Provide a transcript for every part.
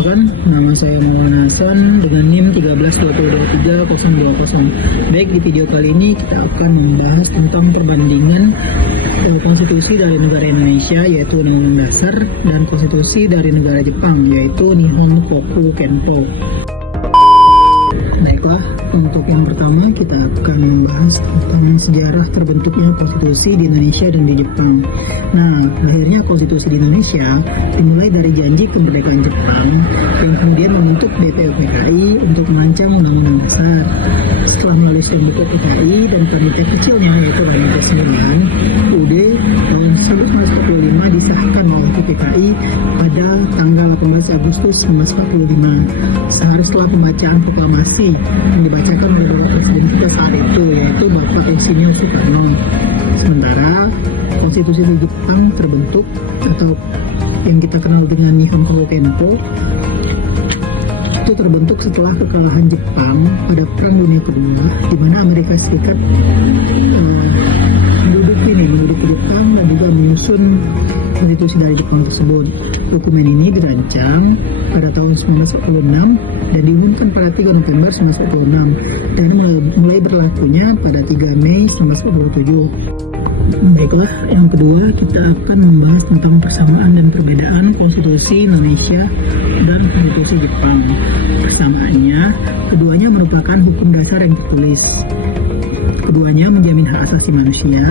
Perkenalkan, nama saya Maulana Hasan dengan NIM 1323020. Baik, di video kali ini kita akan membahas tentang perbandingan konstitusi dari negara Indonesia yaitu Undang-Undang Dasar dan konstitusi dari negara Jepang yaitu Nihon Koku Kenpo. Baiklah, untuk yang pertama kita akan membahas tentang sejarah terbentuknya konstitusi di Indonesia dan di Jepang. Nah, lahirnya konstitusi di Indonesia dimulai dari janji kemerdekaan Jepang yang kemudian membentuk BPUPKI untuk merancang undang-undang dasar. Setelah melalui pembentuk PKI dan panitia kecilnya yaitu Undang-Undang 9, UUD tahun 1945 disahkan oleh PPKI pada tanggal 18 Agustus 1945. Sehari setelah pembacaan proklamasi yang dibacakan oleh Bapak Presiden kita saat itu yaitu Bapak Insinyur Soekarno. Sementara konstitusi di Jepang terbentuk atau yang kita kenal dengan Nihon Koku Kenpo itu terbentuk setelah kekalahan Jepang pada Perang Dunia Kedua, di mana Amerika Serikat menduduki Jepang dan juga menyusun konstitusi dari Jepang tersebut. Dokumen ini dirancang pada tahun 1946 dan diumumkan pada 3 November 1946 dan mulai berlakunya pada 3 Mei 1947. Baiklah, yang kedua kita akan membahas tentang persamaan dan perbedaan konstitusi Indonesia dan konstitusi Jepang. Persamaannya, keduanya merupakan hukum dasar yang tertulis. Keduanya menjamin hak asasi manusia,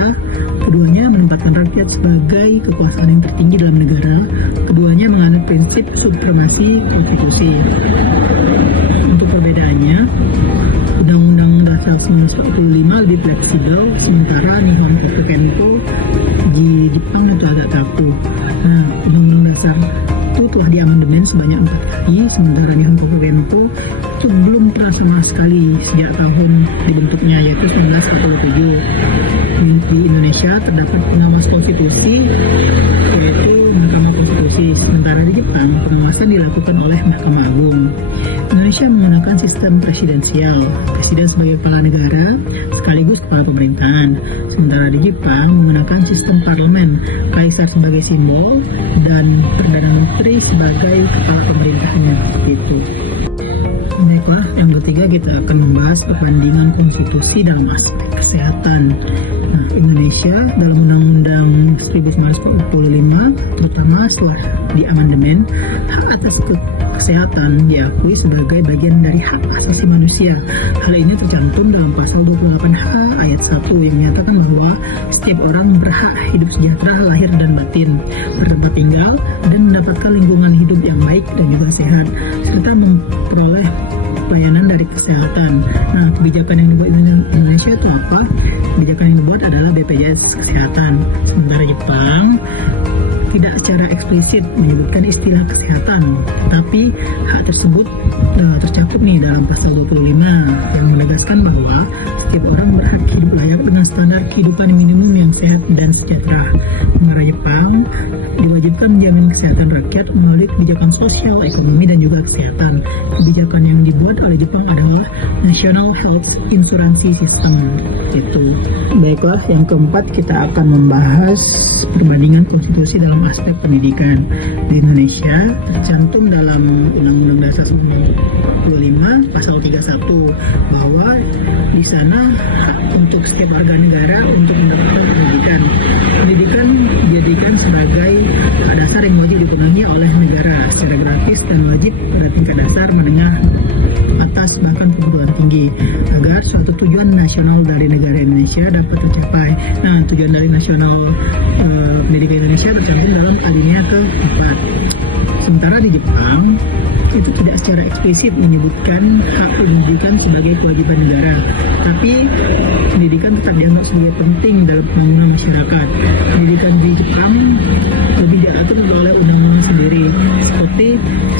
keduanya menempatkan rakyat sebagai kekuasaan yang tertinggi dalam negara, keduanya menganut prinsip supremasi konstitusi. Untuk perbedaannya, Undang-Undang Dasar 1945 lebih fleksibel, sementara Nihon Koku Kenpo di Jepang itu agak kaku. Nah, Undang-Undang Dasar itu telah diamandemen sebanyak 4 kali, sementara Nihon Koku Kenpo itu belum pernah sama sekali sejak tahun dibentuknya yaitu 1947. Di Indonesia terdapat pengawas konstitusi yaitu Mahkamah Konstitusi, sementara di Jepang pengawasan dilakukan oleh Mahkamah Agung. Indonesia menggunakan sistem presidensial, presiden sebagai kepala negara sekaligus kepala pemerintahan, sementara di Jepang menggunakan sistem parlemen, kaisar sebagai simbol dan perdana menteri sebagai kepala pemerintahannya, seperti itu. Baiklah, yang ketiga kita akan membahas perbandingan konstitusi dalam aspek kesehatan. Nah, Indonesia dalam Undang-Undang 1945 terutama setelah diamandemen, hak atas kesehatan diakui sebagai bagian dari hak asasi manusia. Hal ini tercantum dalam pasal 28H ayat 1 yang menyatakan bahwa setiap orang berhak hidup sejahtera lahir dan batin, bertempat tinggal dan mendapatkan lingkungan hidup yang baik dan juga sehat, serta memperoleh pelayanan dari kesehatan. Nah, kebijakan yang dibuat Indonesia itu apa? Kebijakan yang dibuat adalah BPJS Kesehatan. Sementara Jepang tidak secara eksplisit menyebutkan istilah kesehatan, tapi hak tersebut tercakup nih dalam pasal 25 yang menegaskan bahwa setiap orang berhak hidup layak dengan standar kehidupan minimum yang sehat dan sejahtera. Negara Jepang diwajibkan menjamin kesehatan rakyat melalui kebijakan sosial, ekonomi, dan juga kesehatan. Kebijakan yang dibuat oleh Jepang adalah National Health Insurance System. Itu. Baiklah, yang keempat kita akan membahas perbandingan konstitusi dalam aspek pendidikan. Di Indonesia tercantum dalam Undang-Undang Dasar 1945 pasal 31 bahwa di sana hak untuk setiap warga negara untuk mendapatkan pendidikan. Pendidikan dijadikan sebagai hak dasar yang wajib dipenuhi oleh negara secara gratis dan wajib pada tingkat dasar, menengah, atas, bahkan perguruan tinggi agar suatu tujuan nasional dari negara Indonesia dapat tercapai. Nah, tujuan dari nasional pendidikan Indonesia tercantum dalam alinea ke-4. Sementara di Jepang itu tidak secara eksplisit menyebutkan hak pendidikan sebagai kewajiban negara, tapi pendidikan tetap dianggap sebagai penting dalam pembangunan masyarakat. Pendidikan di Jepang lebih diatur oleh undang-undang sendiri seperti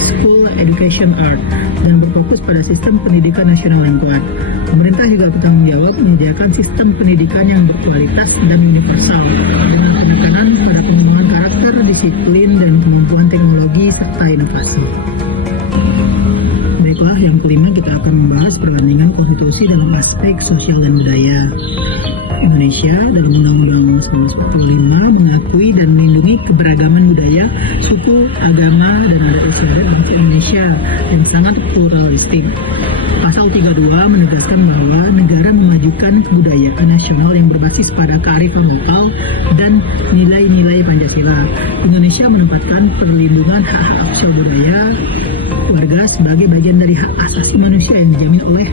School Education Act dan berfokus pada sistem pendidikan nasional yang kuat. Pemerintah juga bertanggung jawab menyediakan sistem pendidikan yang berkualitas dan universal dengan penekanan pada pengembangan karakter, disiplin, dan kemampuan teknologi serta inovasi. Baiklah, yang kelima kita akan membahas perbandingan konstitusi konstitusi dalam aspek sosial dan budaya. Indonesia dalam Undang-Undang 1945 mengakui dan melindungi keberagaman budaya, suku, agama, dan adat istiadat bangsa Indonesia yang sangat pluralistik. Pasal 32 menegaskan bahwa negara memajukan kebudayaan nasional yang berbasis pada kearifan lokal dan nilai-nilai Pancasila. Indonesia menempatkan perlindungan hak-hak sosial budaya warga sebagai bagian dari hak asasi manusia yang dijamin oleh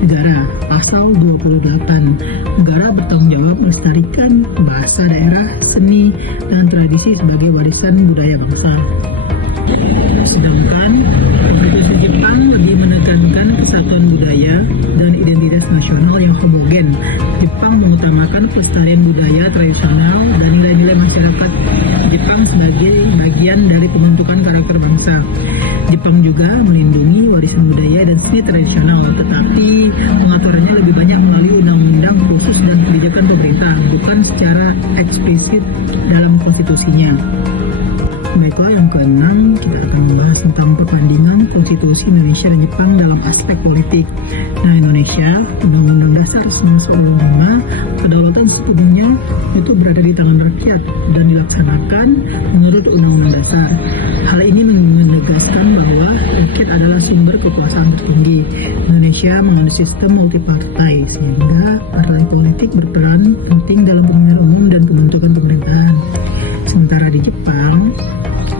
negara. Pasal 28, negara bertanggung jawab melestarikan bahasa daerah, seni, dan tradisi sebagai warisan budaya bangsa. Sedangkan Konstitusi Jepang lebih menekankan kesatuan budaya dan identitas nasional yang homogen. Jepang mengutamakan pelestarian budaya tradisional dan nilai-nilai masyarakat Jepang sebagai bagian dari pembentukan karakter bangsa. Jepang juga melindungi warisan budaya dan seni tradisional, tetapi pengaturannya lebih banyak melalui undang-undang khusus dan kebijakan pemerintah, bukan secara eksplisit dalam konstitusinya. Baiklah, yang keenam, kita akan membahas tentang perbandingan konstitusi Indonesia dan Jepang dalam aspek politik. Nah, Indonesia, Undang-Undang Dasar 1945, kedaulatan sepenuhnya itu berada di tangan rakyat dan dilaksanakan menurut Undang-Undang Dasar. Hal ini menegaskan bahwa rakyat adalah sumber kekuasaan tertinggi. Indonesia mengandung sistem multipartai, sehingga partai politik berperan penting dalam pemilihan umum dan pembentukan pemerintahan. Sementara di Jepang,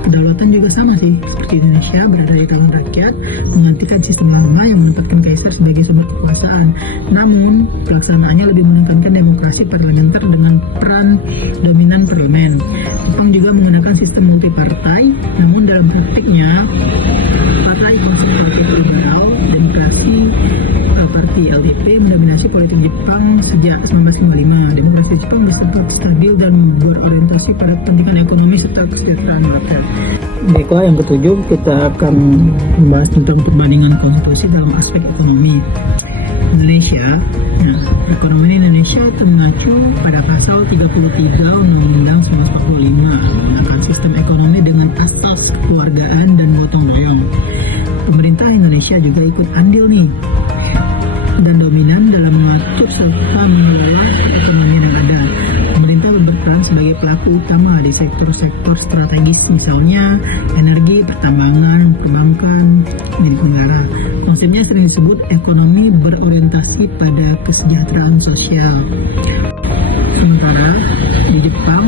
kedaulatan juga sama sih seperti Indonesia, berada di tangan rakyat, menggantikan sistem lama yang menempatkan kaisar sebagai sumber kekuasaan. Namun, pelaksanaannya lebih menekankan demokrasi parlementer dengan peran dominan parlemen. Jepang juga menggunakan sistem multipartai, namun dalam praktiknya, partai konservatif liberal, demokrasi parti LDP mendominasi politik Jepang sejak 1955. Demokrasi Jepang bersifat stabil dan berorientasi pada kepentingan ekonomi serta kesejahteraan rakyat. Baiklah, yang ketujuh, kita akan membahas tentang perbandingan konstitusi dalam aspek ekonomi. Indonesia, ekonomi Indonesia mengacu pada pasal 33 Undang-Undang 1945 menggunakan sistem ekonomi dengan asas kekeluargaan dan gotong royong. Pemerintah Indonesia juga ikut andil nih dan dominan dalam mengatur serta mengelola ekonomi yang ada. Pemerintah berperan sebagai pelaku utama di sektor-sektor strategis, misalnya energi, pertambangan, perbankan, milik negara. Konsepnya sering disebut ekonomi berorientasi pada kesejahteraan sosial. Sementara di Jepang,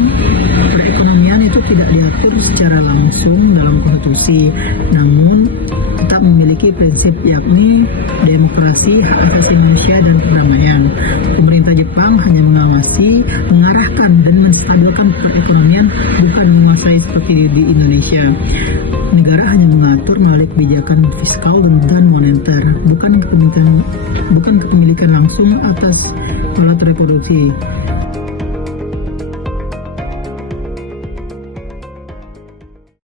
perekonomian itu tidak diatur secara langsung dalam konstitusi, namun tetap memiliki prinsip yakni demokrasi, hak asasi manusia, dan perdamaian. Pemerintah Jepang hanya mengawasi, mengarahkan, dan menstabilkan perekonomian, bukan menguasai seperti di Indonesia. Negara hanya mengatur melalui kebijakan fiskal dan moneter, bukan kepemilikan langsung atas alat reproduksi.